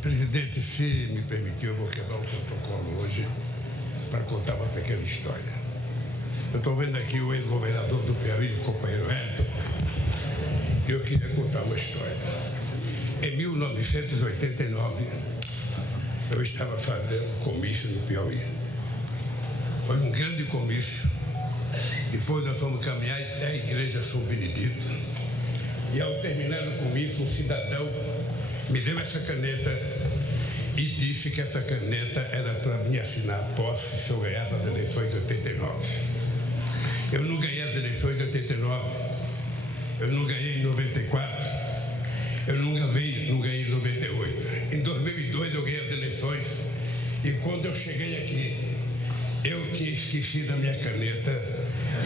Presidente, se me permitir, eu vou quebrar o protocolo hoje para contar uma pequena história. Eu estou vendo aqui o ex-governador do Piauí, o companheiro Elton, e eu queria contar uma história. Em 1989, eu estava fazendo comício no Piauí. Foi um grande comício. Depois nós fomos caminhar até a igreja São Benedito. E ao terminar o comício, um cidadão me deu essa caneta e disse que essa caneta era para me assinar a posse se eu ganhasse as eleições de 89. Eu não ganhei as eleições de 89, eu não ganhei em 94, eu não ganhei em 98. Em 2002 eu ganhei as eleições e quando eu cheguei aqui, eu tinha esquecido a minha caneta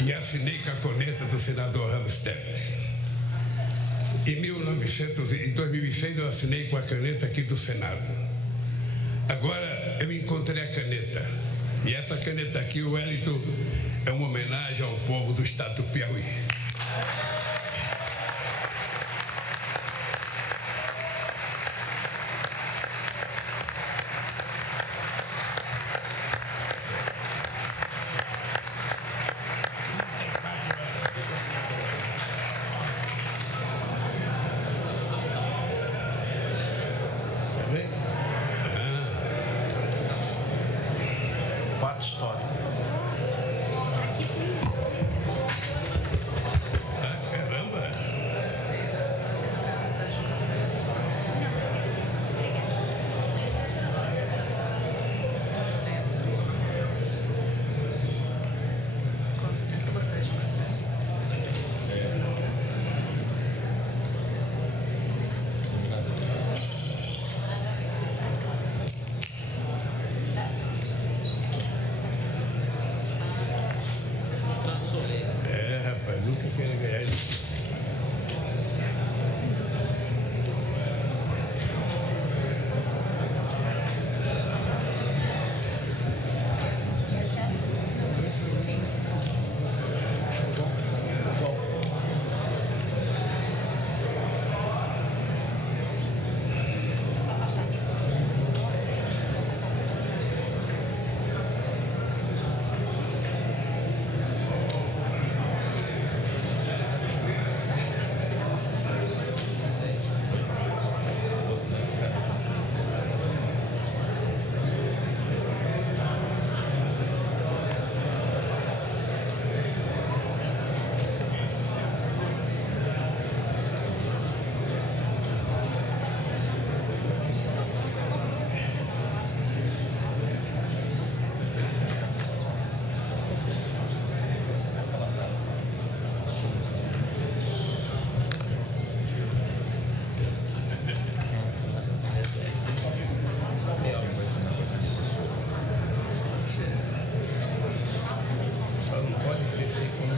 e assinei com a caneta do senador Ramstedt. Em 2006 eu assinei com a caneta aqui do Senado. Agora eu encontrei a caneta. E essa caneta aqui, o Wellington, é uma homenagem ao povo do estado do Piauí. Fato histórico. Caramba! Rapaz, nunca queria ganhar isso. Só não pode crescer como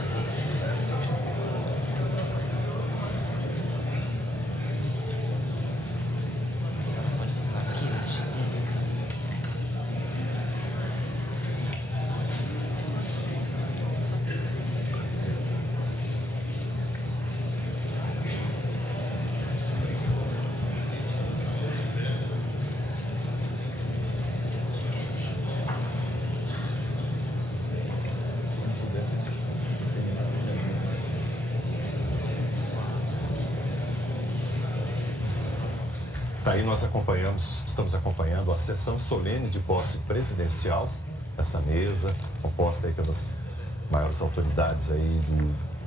Aí nós estamos acompanhando a sessão solene de posse presidencial, essa mesa composta aí pelas maiores autoridades aí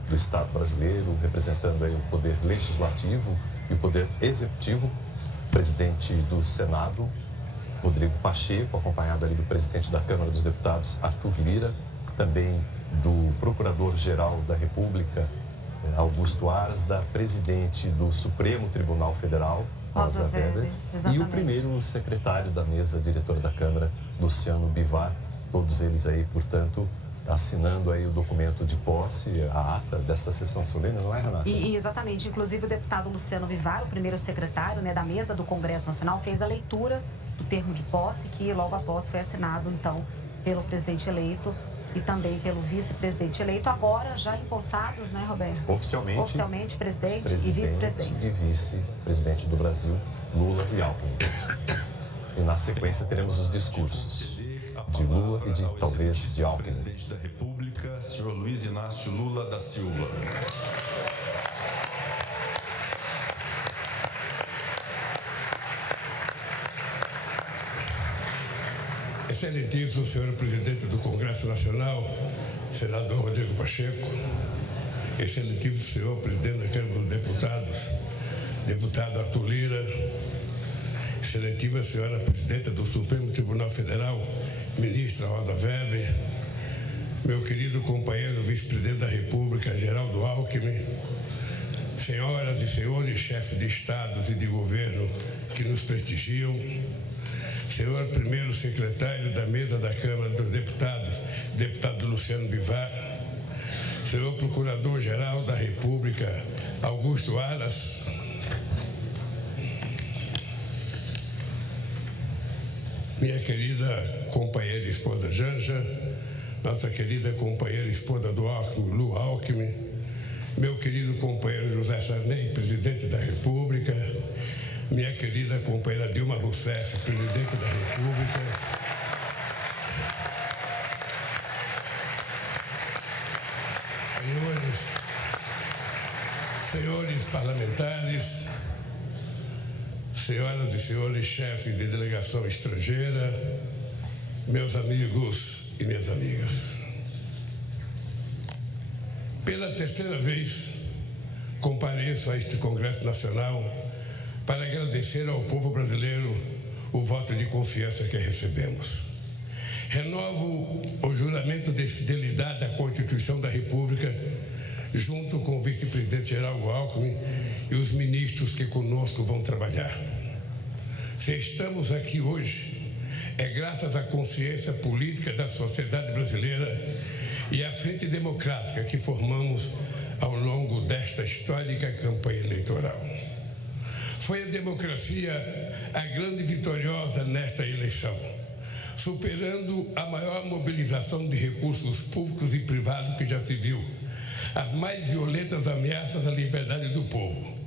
do Estado brasileiro, representando aí o poder legislativo e o poder executivo, presidente do Senado, Rodrigo Pacheco, acompanhado ali do presidente da Câmara dos Deputados, Arthur Lira, também do Procurador-Geral da República, Augusto Aras, da presidente do Supremo Tribunal Federal, Rosa Weber, e o primeiro secretário da mesa diretora da Câmara, Luciano Bivar, todos eles aí, portanto, assinando aí o documento de posse, a ata desta sessão solene, não é, Renata? E exatamente, inclusive o deputado Luciano Bivar, o primeiro secretário, né, da mesa do Congresso Nacional, fez a leitura do termo de posse, que logo após foi assinado, então, pelo presidente eleito e também pelo vice-presidente eleito, agora já empossados, né, Roberto? Oficialmente, presidente e vice-presidente. E vice-presidente do Brasil, Lula e Alckmin. e na sequência teremos os discursos de Lula e talvez de Alckmin. Presidente da República, senhor Luiz Inácio Lula da Silva. Excelentíssimo senhor presidente do Congresso Nacional, senador Rodrigo Pacheco, excelentíssimo senhor presidente da Câmara dos Deputados, deputado Arthur Lira, excelentíssima senhora presidenta do Supremo Tribunal Federal, ministra Rosa Weber, meu querido companheiro vice-presidente da República, Geraldo Alckmin, senhoras e senhores chefes de estados e de governo que nos prestigiam, senhor primeiro secretário da mesa da Câmara dos Deputados, deputado Luciano Bivar, senhor procurador-geral da República, Augusto Aras, minha querida companheira e esposa Janja, nossa querida companheira e esposa do Alckmin, Lu Alckmin, meu querido companheiro José Sarney, presidente da República, minha querida companheira Dilma Rousseff, presidente da República, senhores parlamentares, senhoras e senhores chefes de delegação estrangeira, meus amigos e minhas amigas. Pela terceira vez, compareço a este Congresso Nacional para agradecer ao povo brasileiro o voto de confiança que recebemos. Renovo o juramento de fidelidade à Constituição da República, junto com o vice-presidente Geraldo Alckmin e os ministros que conosco vão trabalhar. Se estamos aqui hoje, é graças à consciência política da sociedade brasileira e à frente democrática que formamos ao longo desta histórica campanha eleitoral. Foi a democracia a grande vitoriosa nesta eleição, superando a maior mobilização de recursos públicos e privados que já se viu, as mais violentas ameaças à liberdade do povo,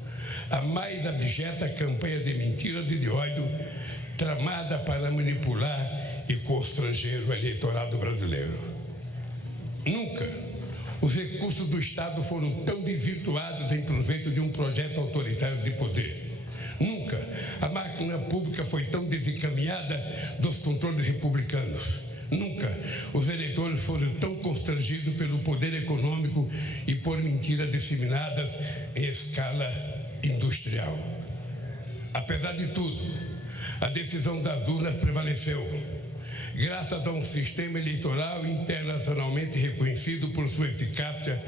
a mais abjeta campanha de mentiras e de ódio tramada para manipular e constranger o eleitorado brasileiro. Nunca os recursos do Estado foram tão desvirtuados em proveito de um projeto autoritário de poder. Nunca a máquina pública foi tão desencaminhada dos controles republicanos. Nunca os eleitores foram tão constrangidos pelo poder econômico e por mentiras disseminadas em escala industrial. Apesar de tudo, a decisão das urnas prevaleceu, graças a um sistema eleitoral internacionalmente reconhecido por sua eficácia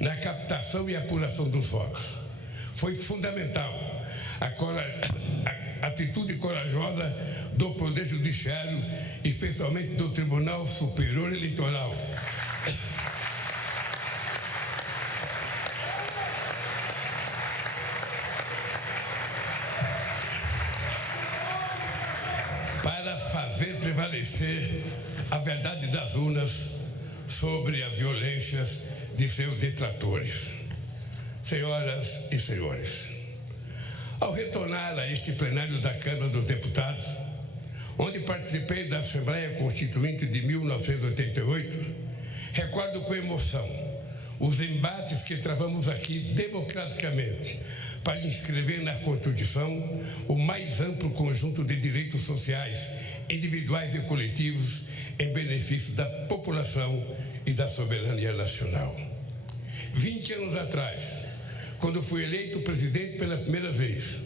na captação e apuração dos votos. Foi fundamental a atitude corajosa do Poder Judiciário, especialmente do Tribunal Superior Eleitoral, para fazer prevalecer a verdade das urnas sobre as violências de seus detratores. Senhoras e senhores, ao retornar a este plenário da Câmara dos Deputados, onde participei da Assembleia Constituinte de 1988, recordo com emoção os embates que travamos aqui democraticamente para inscrever na Constituição o mais amplo conjunto de direitos sociais, individuais e coletivos em benefício da população e da soberania nacional. 20 anos atrás, quando fui eleito presidente pela primeira vez,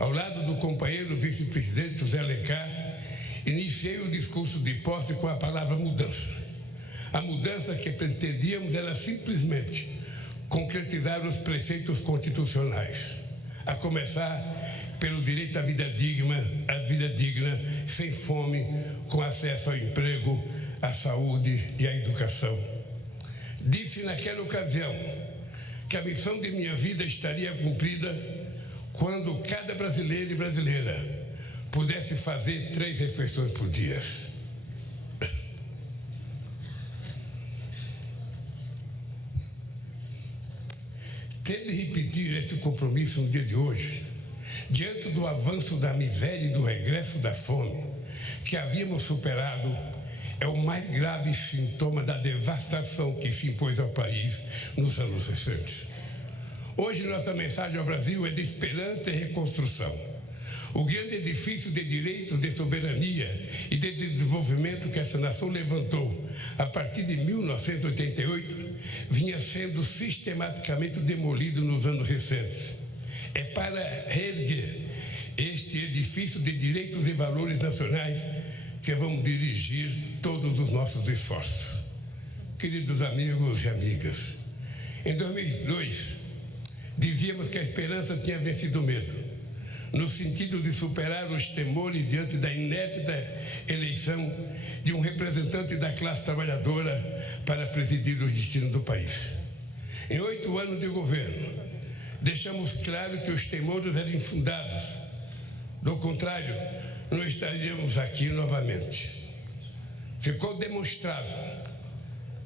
ao lado do companheiro vice-presidente José Alencar, iniciei o discurso de posse com a palavra mudança. A mudança que pretendíamos era simplesmente concretizar os preceitos constitucionais, a começar pelo direito à vida digna, sem fome, com acesso ao emprego, à saúde e à educação. Disse naquela ocasião que a missão de minha vida estaria cumprida quando cada brasileiro e brasileira pudesse fazer 3 refeições por dia. Ter de repetir este compromisso no dia de hoje diante do avanço da miséria e do regresso da fome, que havíamos superado, é o mais grave sintoma da devastação que se impôs ao país nos anos recentes. Hoje, nossa mensagem ao Brasil é de esperança e reconstrução. O grande edifício de direitos, de soberania e de desenvolvimento que essa nação levantou a partir de 1988 vinha sendo sistematicamente demolido nos anos recentes. É para reerguer este edifício de direitos e valores nacionais que vamos dirigir todos os nossos esforços. Queridos amigos e amigas, em 2002, dizíamos que a esperança tinha vencido o medo, no sentido de superar os temores diante da inédita eleição de um representante da classe trabalhadora para presidir os destinos do país. Em 8 anos de governo, deixamos claro que os temores eram infundados. Do contrário, não estaríamos aqui novamente. Ficou demonstrado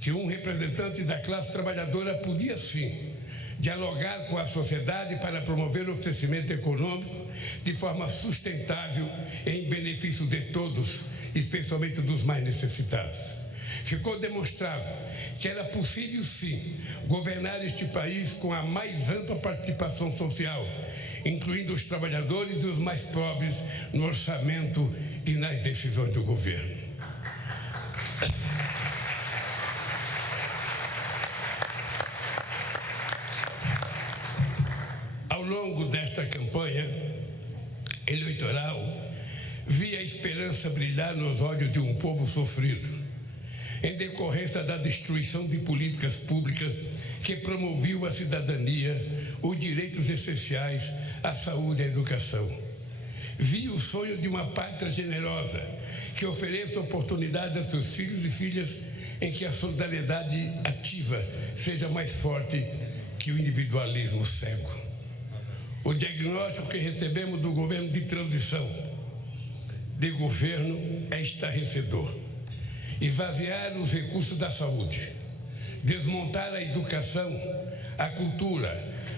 que um representante da classe trabalhadora podia sim dialogar com a sociedade para promover o crescimento econômico de forma sustentável em benefício de todos, especialmente dos mais necessitados. Ficou demonstrado que era possível sim governar este país com a mais ampla participação social, incluindo os trabalhadores e os mais pobres no orçamento e nas decisões do governo. Ao longo desta campanha eleitoral, vi a esperança brilhar nos olhos de um povo sofrido, em decorrência da destruição de políticas públicas que promoviam a cidadania, os direitos essenciais, a saúde e a educação. Vi o sonho de uma pátria generosa que ofereça oportunidade a seus filhos e filhas em que a solidariedade ativa seja mais forte que o individualismo cego. O diagnóstico que recebemos do governo de transição de governo é estarrecedor. Esvaziar os recursos da saúde, desmontar a educação, a cultura,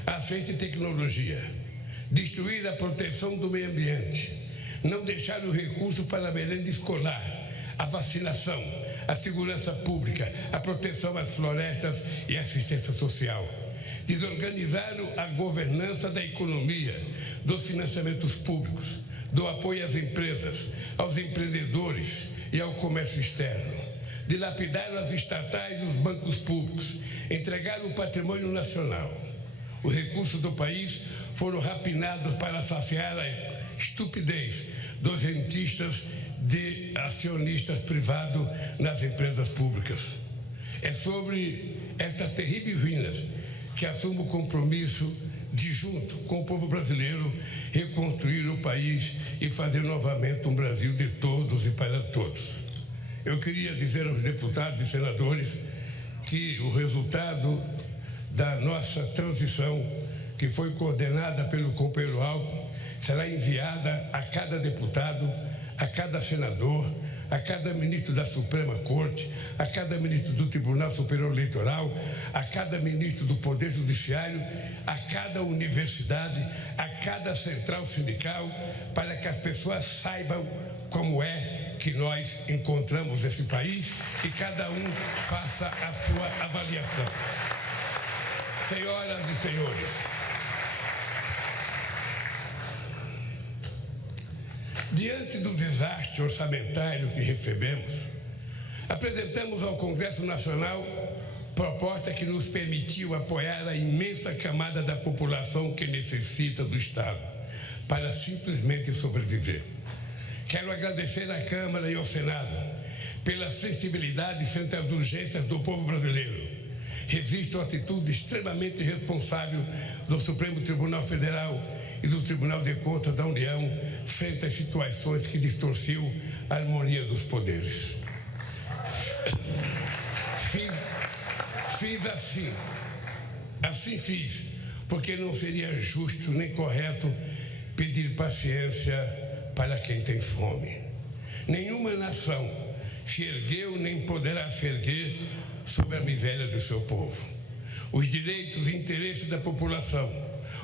a ciência e tecnologia, destruir a proteção do meio ambiente, não deixar o recurso para a merenda escolar, a vacinação, a segurança pública, a proteção às florestas e a assistência social. Desorganizar a governança da economia, dos financiamentos públicos, do apoio às empresas, aos empreendedores e ao comércio externo. Dilapidar as estatais e os bancos públicos, entregar o patrimônio nacional. Os recursos do país foram rapinados para saciar a estupidez dos rentistas de acionistas privados nas empresas públicas. É sobre estas terríveis ruínas que assumo o compromisso de, junto com o povo brasileiro, reconstruir o país e fazer novamente um Brasil de todos e para todos. Eu queria dizer aos deputados e senadores que o resultado da nossa transição, que foi coordenada pelo companheiro Alckmin, será enviada a cada deputado, a cada senador, a cada ministro da Suprema Corte, a cada ministro do Tribunal Superior Eleitoral, a cada ministro do Poder Judiciário, a cada universidade, a cada central sindical, para que as pessoas saibam como é que nós encontramos esse país e cada um faça a sua avaliação. Senhoras e senhores, diante do desastre orçamentário que recebemos, apresentamos ao Congresso Nacional proposta que nos permitiu apoiar a imensa camada da população que necessita do Estado para simplesmente sobreviver. Quero agradecer à Câmara e ao Senado pela sensibilidade frente às urgências do povo brasileiro. Registro a atitude extremamente responsável do Supremo Tribunal Federal e do Tribunal de Contas da União frente às situações que distorciam a harmonia dos poderes. Fiz assim fiz, porque não seria justo nem correto pedir paciência para quem tem fome. Nenhuma nação se ergueu nem poderá se erguer sobre a miséria do seu povo. Os direitos e interesses da população,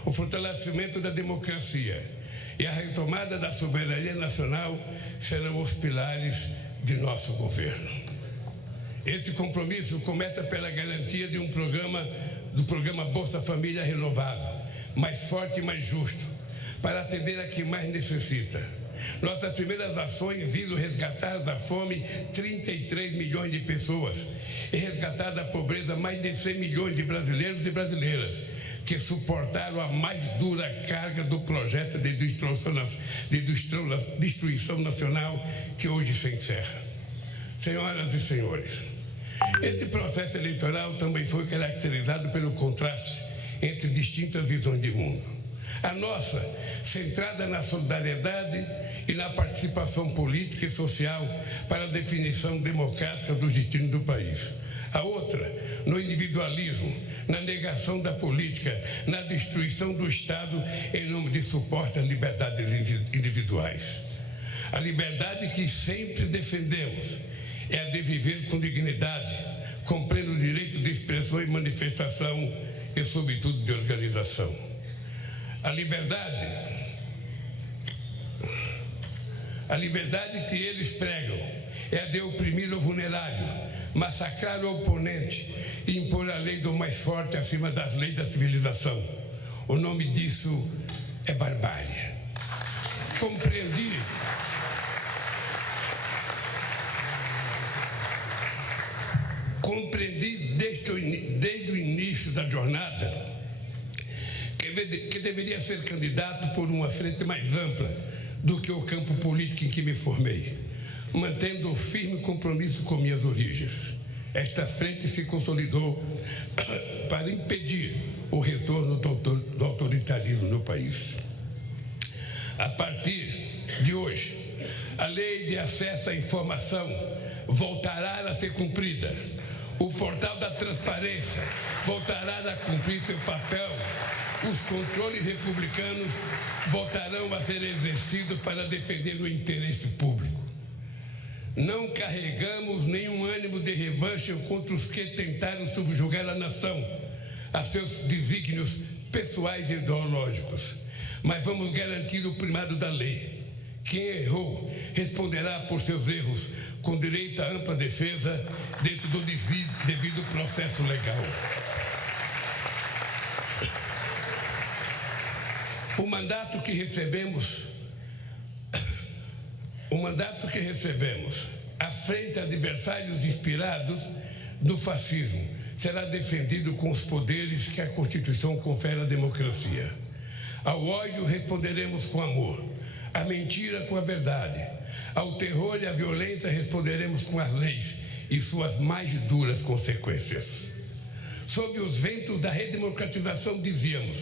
o fortalecimento da democracia e a retomada da soberania nacional serão os pilares de nosso governo. Esse compromisso começa pela garantia de do programa Bolsa Família renovado, mais forte e mais justo, para atender a quem mais necessita. Nossas primeiras ações visam resgatar da fome 33 milhões de pessoas e resgatar da pobreza mais de 100 milhões de brasileiros e brasileiras que suportaram a mais dura carga do projeto de destruição nacional que hoje se encerra. Senhoras e senhores, esse processo eleitoral também foi caracterizado pelo contraste entre distintas visões de mundo. A nossa, centrada na solidariedade e na participação política e social para a definição democrática dos destinos do país. A outra, no individualismo, na negação da política, na destruição do Estado em nome de suporte às liberdades individuais. A liberdade que sempre defendemos é a de viver com dignidade, com pleno direito de expressão e manifestação e, sobretudo, de organização. A liberdade que eles pregam é a de oprimir o vulnerável, massacrar o oponente e impor a lei do mais forte acima das leis da civilização. O nome disso é barbárie. Compreendi desde o início da jornada que deveria ser candidato por uma frente mais ampla do que o campo político em que me formei, mantendo um firme compromisso com minhas origens. Esta frente se consolidou para impedir o retorno do autoritarismo no país. A partir de hoje, a lei de acesso à informação voltará a ser cumprida. O portal da transparência voltará a cumprir seu papel. Os controles republicanos voltarão a ser exercidos para defender o interesse público. Não carregamos nenhum ânimo de revanche contra os que tentaram subjugar a nação a seus desígnios pessoais e ideológicos, mas vamos garantir o primado da lei. Quem errou responderá por seus erros com direito à ampla defesa dentro do devido processo legal. O mandato que recebemos à frente a adversários inspirados no fascismo será defendido com os poderes que a Constituição confere à democracia. Ao ódio responderemos com amor, à mentira com a verdade, ao terror e à violência responderemos com as leis e suas mais duras consequências. Sob os ventos da redemocratização dizíamos: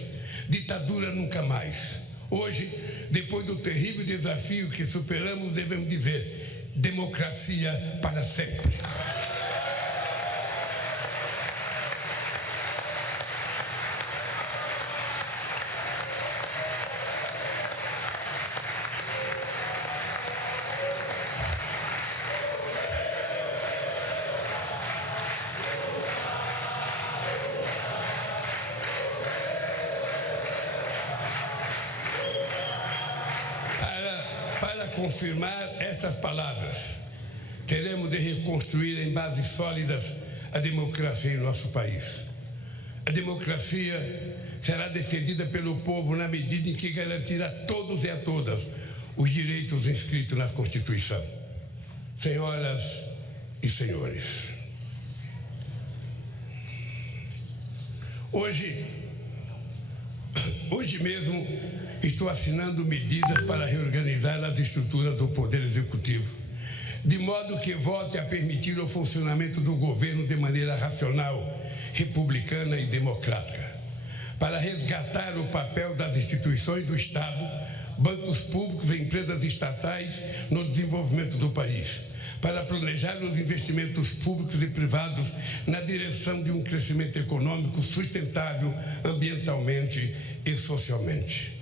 ditadura nunca mais. Hoje, depois do terrível desafio que superamos, devemos dizer: democracia para sempre. Para confirmar estas palavras, teremos de reconstruir em bases sólidas a democracia em nosso país. A democracia será defendida pelo povo na medida em que garantir a todos e a todas os direitos inscritos na Constituição. Senhoras e senhores, hoje mesmo estou assinando medidas para reorganizar as estruturas do Poder Executivo, de modo que volte a permitir o funcionamento do governo de maneira racional, republicana e democrática, para resgatar o papel das instituições do Estado, bancos públicos e empresas estatais no desenvolvimento do país, para planejar os investimentos públicos e privados na direção de um crescimento econômico sustentável ambientalmente e socialmente.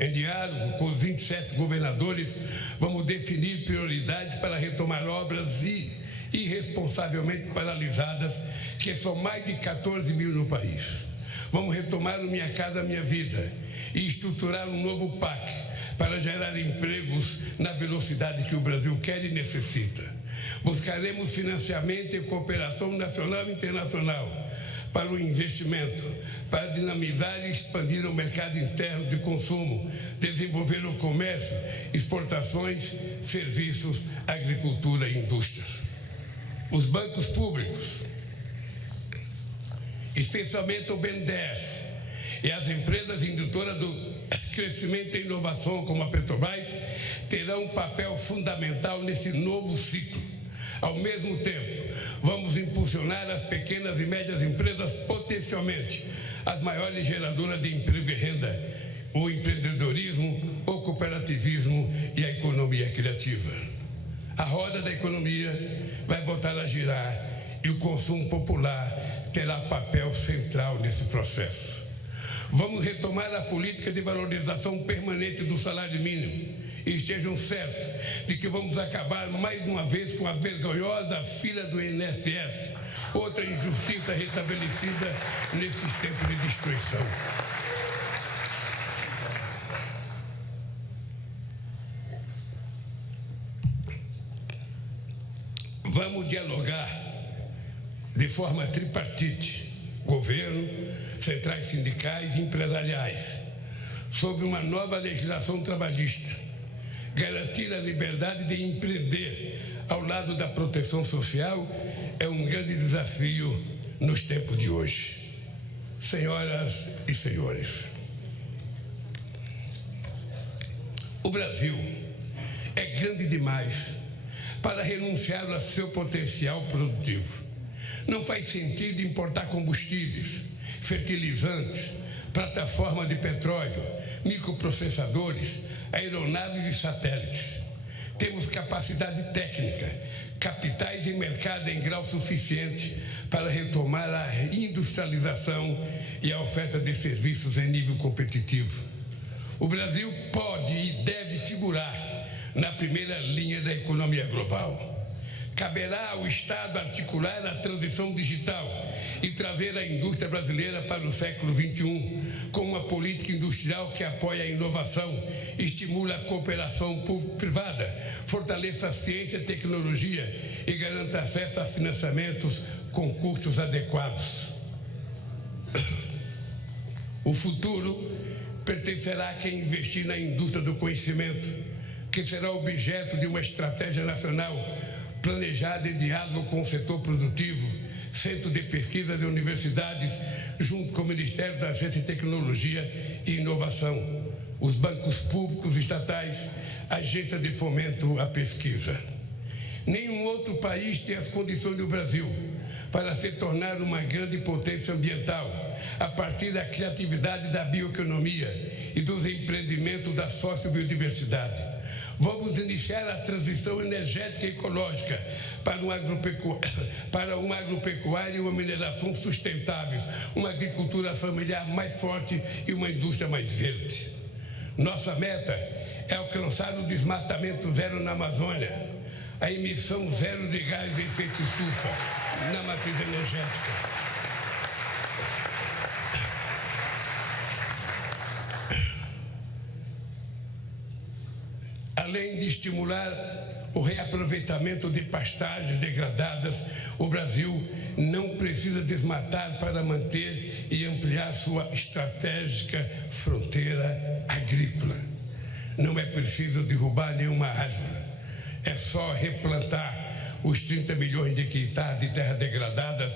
Em diálogo com os 27 governadores, vamos definir prioridades para retomar obras irresponsavelmente paralisadas, que são mais de 14 mil no país. Vamos retomar o Minha Casa Minha Vida e estruturar um novo PAC para gerar empregos na velocidade que o Brasil quer e necessita. Buscaremos financiamento e cooperação nacional e internacional para o investimento, para dinamizar e expandir o mercado interno de consumo, desenvolver o comércio, exportações, serviços, agricultura e indústria. Os bancos públicos, especialmente o BNDES, e as empresas indutoras do crescimento e inovação, como a Petrobras, terão um papel fundamental nesse novo ciclo. Ao mesmo tempo, vamos impulsionar as pequenas e médias empresas, potencialmente as maiores geradoras de emprego e renda, o empreendedorismo, o cooperativismo e a economia criativa. A roda da economia vai voltar a girar e o consumo popular terá papel central nesse processo. Vamos retomar a política de valorização permanente do salário mínimo e estejam certos de que vamos acabar mais uma vez com a vergonhosa fila do INSS, outra injustiça restabelecida nesses tempos de destruição. Vamos dialogar de forma tripartite, governo, centrais sindicais e empresariais, sobre uma nova legislação trabalhista, garantir a liberdade de empreender ao lado da proteção social é um grande desafio nos tempos de hoje. Senhoras e senhores, o Brasil é grande demais para renunciar ao seu potencial produtivo. Não faz sentido importar combustíveis, fertilizantes, plataforma de petróleo, microprocessadores, aeronaves e satélites. Temos capacidade técnica, capitais e mercado em grau suficiente para retomar a industrialização e a oferta de serviços em nível competitivo. O Brasil pode e deve figurar na primeira linha da economia global. Caberá ao Estado articular a transição digital e trazer a indústria brasileira para o século XXI, com uma política industrial que apoia a inovação, estimula a cooperação público-privada, fortaleça a ciência e tecnologia e garanta acesso a financiamentos com custos adequados. O futuro pertencerá a quem investir na indústria do conhecimento, que será objeto de uma estratégia nacional planejada em diálogo com o setor produtivo, centro de pesquisa de universidades, junto com o Ministério da Ciência e Tecnologia e Inovação, os bancos públicos estatais, agência de fomento à pesquisa. Nenhum outro país tem as condições do Brasil para se tornar uma grande potência ambiental, a partir da criatividade da bioeconomia e dos empreendimentos da sociobiodiversidade. Vamos iniciar a transição energética e ecológica para uma agropecuária e uma mineração sustentáveis, uma agricultura familiar mais forte e uma indústria mais verde. Nossa meta é alcançar o desmatamento zero na Amazônia, a emissão zero de gás de efeito estufa na matriz energética. Além de estimular o reaproveitamento de pastagens degradadas, o Brasil não precisa desmatar para manter e ampliar sua estratégica fronteira agrícola. Não é preciso derrubar nenhuma árvore, é só replantar os 30 milhões de hectares de terra degradada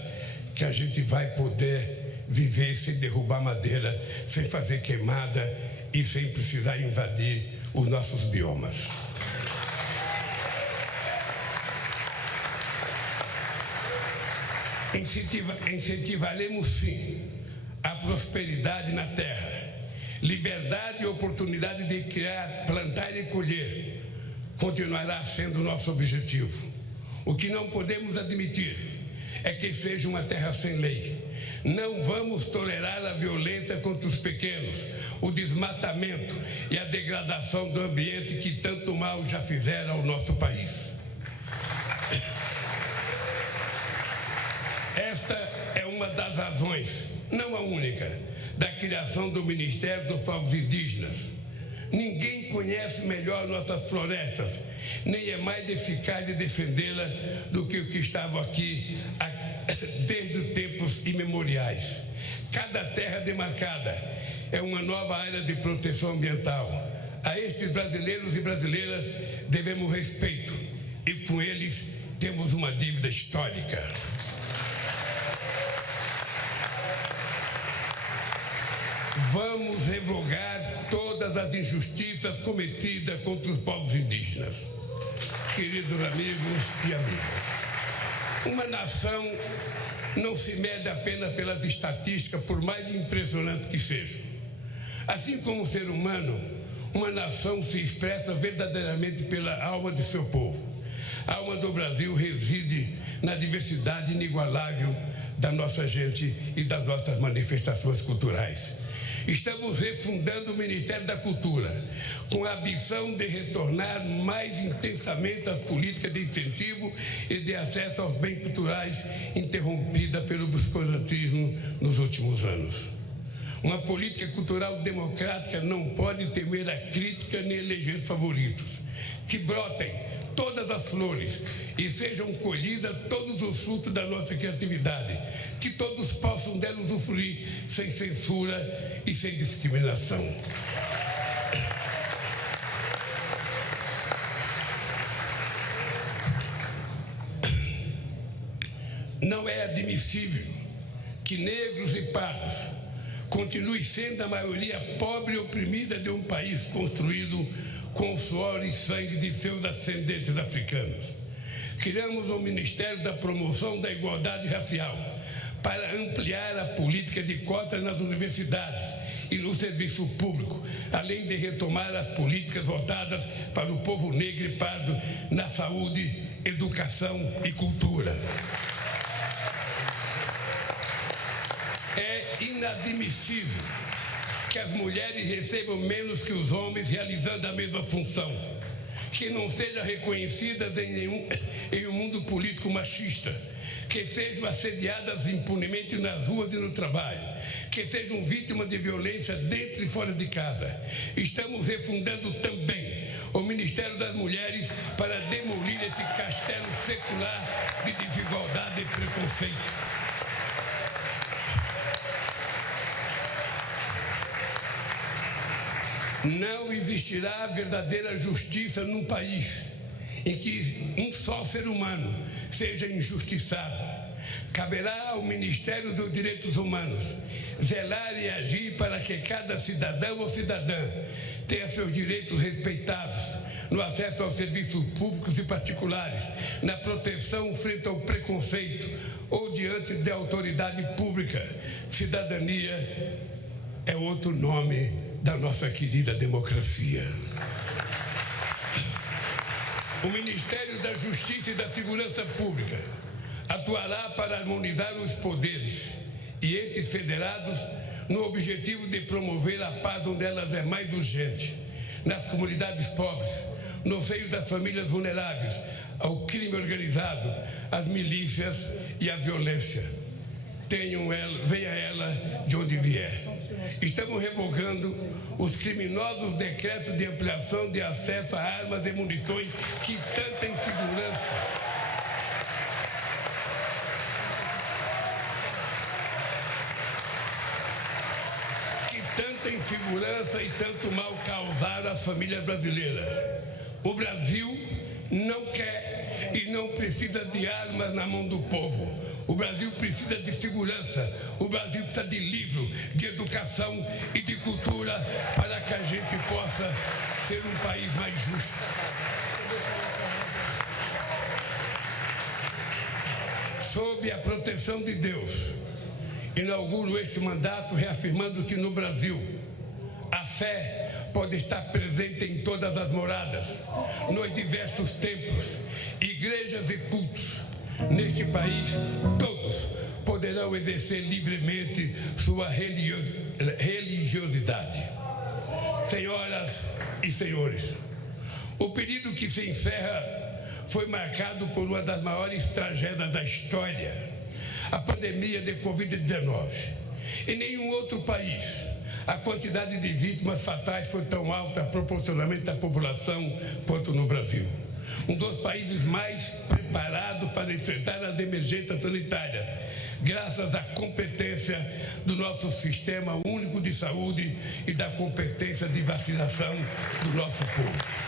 que a gente vai poder viver sem derrubar madeira, sem fazer queimada e sem precisar invadir os nossos biomas. Incentivaremos sim a prosperidade na terra, liberdade e oportunidade de criar, plantar e colher continuará sendo nosso objetivo. O que não podemos admitir é que seja uma terra sem lei. Não vamos tolerar a violência contra os pequenos, o desmatamento e a degradação do ambiente que tanto mal já fizeram ao nosso país. Esta é uma das razões, não a única, da criação do Ministério dos Povos Indígenas, Ninguém conhece melhor nossas florestas, nem é mais eficaz de defendê-la do que o que estava aqui desde tempos imemoriais. Cada terra demarcada é uma nova área de proteção ambiental. A estes brasileiros e brasileiras devemos respeito e com eles temos uma dívida histórica. Vamos revogar todas as injustiças cometidas contra os povos indígenas. Queridos amigos e amigas, uma nação não se mede apenas pelas estatísticas, por mais impressionante que sejam. Assim como o ser humano, uma nação se expressa verdadeiramente pela alma de seu povo. A alma do Brasil reside na diversidade inigualável da nossa gente e das nossas manifestações culturais. Estamos refundando o Ministério da Cultura, com a ambição de retornar mais intensamente às políticas de incentivo e de acesso aos bens culturais interrompida pelo obscurantismo nos últimos anos. Uma política cultural democrática não pode temer a crítica nem eleger favoritos. Que brotem todas as flores e sejam colhidas todos os frutos da nossa criatividade, que todos possam dela usufruir sem censura e sem discriminação. Não é admissível que negros e pardos continuem sendo a maioria pobre e oprimida de um país construído com o suor e sangue de seus ascendentes africanos. Criamos o Ministério da Promoção da Igualdade Racial para ampliar a política de cotas nas universidades e no serviço público, além de retomar as políticas voltadas para o povo negro e pardo na saúde, educação e cultura. É inadmissível que as mulheres recebam menos que os homens realizando a mesma função, que não sejam reconhecidas em um mundo político machista, que sejam assediadas impunemente nas ruas e no trabalho, que sejam vítimas de violência dentro e fora de casa. Estamos refundando também o Ministério das Mulheres para demolir esse castelo secular de desigualdade e preconceito. Não existirá verdadeira justiça num país em que um só ser humano seja injustiçado. Caberá ao Ministério dos Direitos Humanos zelar e agir para que cada cidadão ou cidadã tenha seus direitos respeitados no acesso aos serviços públicos e particulares, na proteção frente ao preconceito ou diante da autoridade pública. Cidadania é outro nome da nossa querida democracia. O Ministério da Justiça e da Segurança Pública atuará para harmonizar os poderes e entes federados no objetivo de promover a paz onde elas é mais urgente, nas comunidades pobres, no seio das famílias vulneráveis, ao crime organizado, às milícias e à violência. Venha ela de onde vier. Estamos revogando os criminosos decretos de ampliação de acesso a armas e munições que tanta insegurança e tanto mal causaram às famílias brasileiras. O Brasil não quer e não precisa de armas na mão do povo. O Brasil precisa de segurança, o Brasil precisa de livro, de educação e de cultura para que a gente possa ser um país mais justo. Sob a proteção de Deus, inauguro este mandato reafirmando que no Brasil a fé pode estar presente em todas as moradas, nos diversos templos, igrejas e cultos. Neste país, todos poderão exercer livremente sua religiosidade. Senhoras e senhores, o período que se encerra foi marcado por uma das maiores tragédias da história, a pandemia de Covid-19. Em nenhum outro país a quantidade de vítimas fatais foi tão alta proporcionalmente à população quanto no Brasil. Um dos países mais preparados para enfrentar as emergências sanitárias, graças à competência do nosso Sistema Único de Saúde e da competência de vacinação do nosso povo.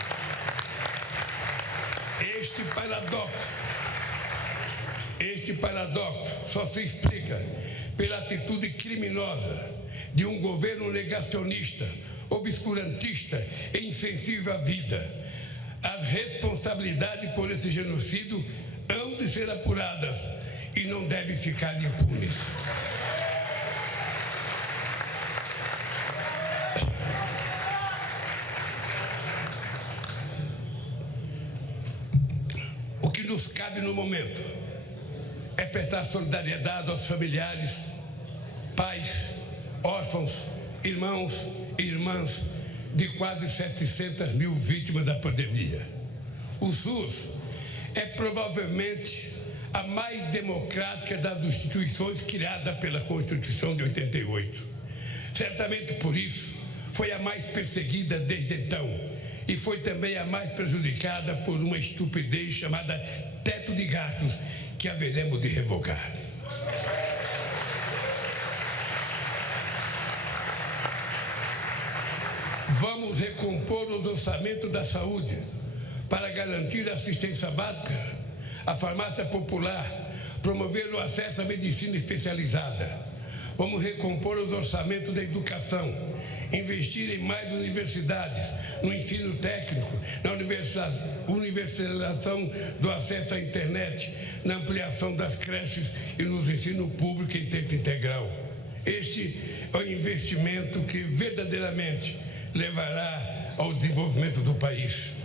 Este paradoxo só se explica pela atitude criminosa de um governo negacionista, obscurantista e insensível à vida. As responsabilidades por esse genocídio hão de ser apuradas e não devem ficar impunes. O que nos cabe no momento é prestar solidariedade aos familiares, pais, órfãos, irmãos e irmãs de quase 700 mil vítimas da pandemia. O SUS é provavelmente a mais democrática das instituições criada pela Constituição de 88. Certamente por isso foi a mais perseguida desde então e foi também a mais prejudicada por uma estupidez chamada teto de gastos que haveremos de revogar. Vamos recompor os orçamentos da saúde para garantir a assistência básica, a farmácia popular, promover o acesso à medicina especializada. Vamos recompor os orçamentos da educação, investir em mais universidades, no ensino técnico, na universalização do acesso à internet, na ampliação das creches e no ensino público em tempo integral. Este é o investimento que verdadeiramente levará ao desenvolvimento do país.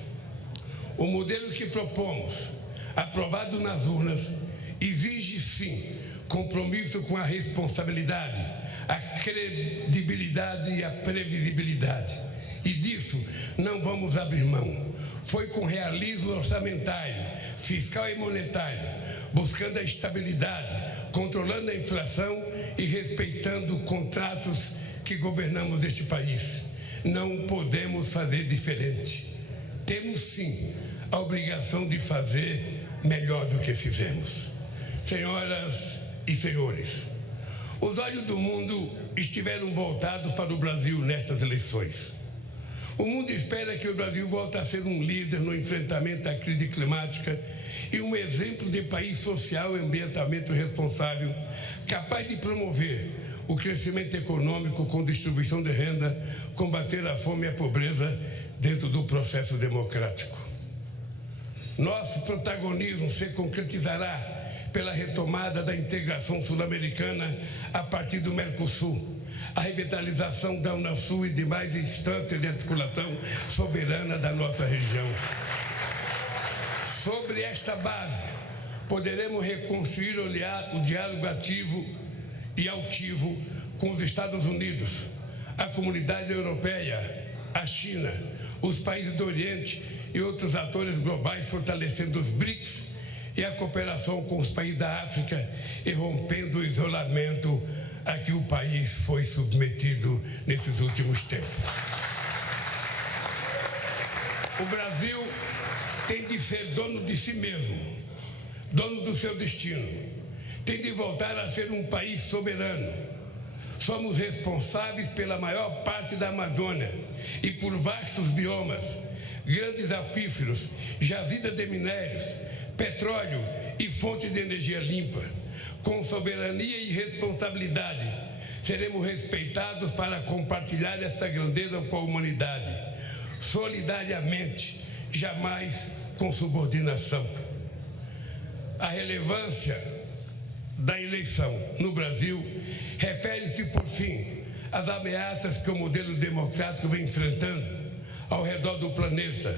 O modelo que propomos, aprovado nas urnas, exige sim compromisso com a responsabilidade, a credibilidade e a previsibilidade. E disso não vamos abrir mão. Foi com realismo orçamentário, fiscal e monetário, buscando a estabilidade, controlando a inflação e respeitando contratos que governamos este país. Não podemos fazer diferente. Temos sim a obrigação de fazer melhor do que fizemos. Senhoras e senhores, os olhos do mundo estiveram voltados para o Brasil nestas eleições. O mundo espera que o Brasil volte a ser um líder no enfrentamento à crise climática e um exemplo de país social e ambientalmente responsável, capaz de promover o crescimento econômico com distribuição de renda, combater a fome e a pobreza dentro do processo democrático. Nosso protagonismo se concretizará pela retomada da integração sul-americana a partir do Mercosul, a revitalização da Unasul e demais instâncias de articulação soberana da nossa região. Sobre esta base, poderemos reconstruir o diálogo ativo e altivo com os Estados Unidos, a comunidade europeia, a China, os países do Oriente e outros atores globais, fortalecendo os BRICS e a cooperação com os países da África e rompendo o isolamento a que o país foi submetido nesses últimos tempos. O Brasil tem de ser dono de si mesmo, dono do seu destino. Tem de voltar a ser um país soberano. Somos responsáveis pela maior parte da Amazônia e por vastos biomas, grandes aquíferos, jazidas de minérios, petróleo e fontes de energia limpa. Com soberania e responsabilidade, seremos respeitados para compartilhar essa grandeza com a humanidade, solidariamente, jamais com subordinação. A relevância da eleição no Brasil refere-se, por fim, às ameaças que o modelo democrático vem enfrentando ao redor do planeta.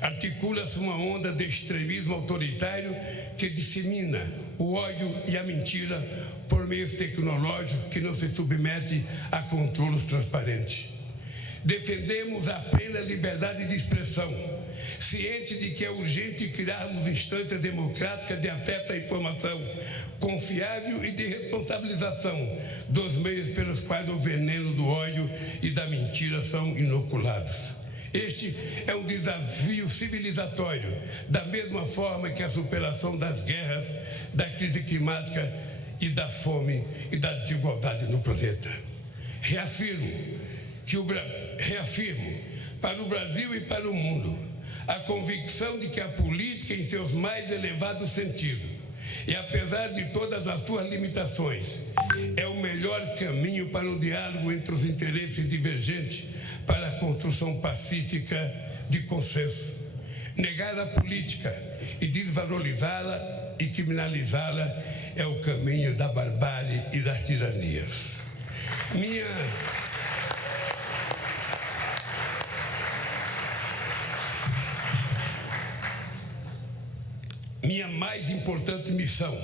Articula-se uma onda de extremismo autoritário que dissemina o ódio e a mentira por meios tecnológicos que não se submete a controles transparentes. Defendemos a plena liberdade de expressão, ciente de que é urgente criarmos instâncias democráticas de acesso à informação confiável e de responsabilização dos meios pelos quais o veneno do ódio e da mentira são inoculados. Este é um desafio civilizatório, da mesma forma que a superação das guerras, da crise climática e da fome e da desigualdade no planeta. Reafirmo para o Brasil e para o mundo a convicção de que a política, em seus mais elevados sentidos, e apesar de todas as suas limitações, é o melhor caminho para o diálogo entre os interesses divergentes para a construção pacífica de consenso. Negar a política e desvalorizá-la e criminalizá-la é o caminho da barbárie e das tiranias. Minha mais importante missão,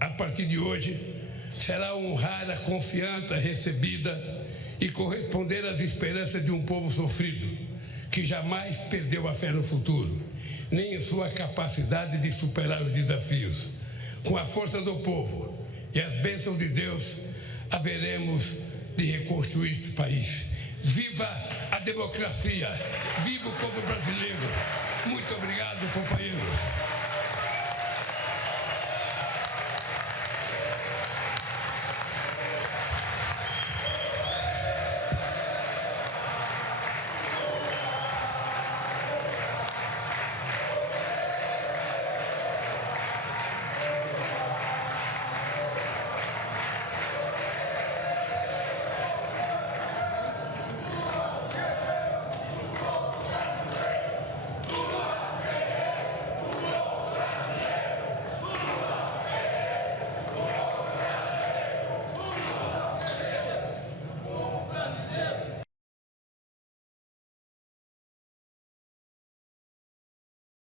a partir de hoje, será honrar a confiança recebida e corresponder às esperanças de um povo sofrido, que jamais perdeu a fé no futuro, nem em sua capacidade de superar os desafios. Com a força do povo e as bênçãos de Deus, haveremos de reconstruir esse país. Viva a democracia! Viva o povo brasileiro! Muito obrigado, companheiros!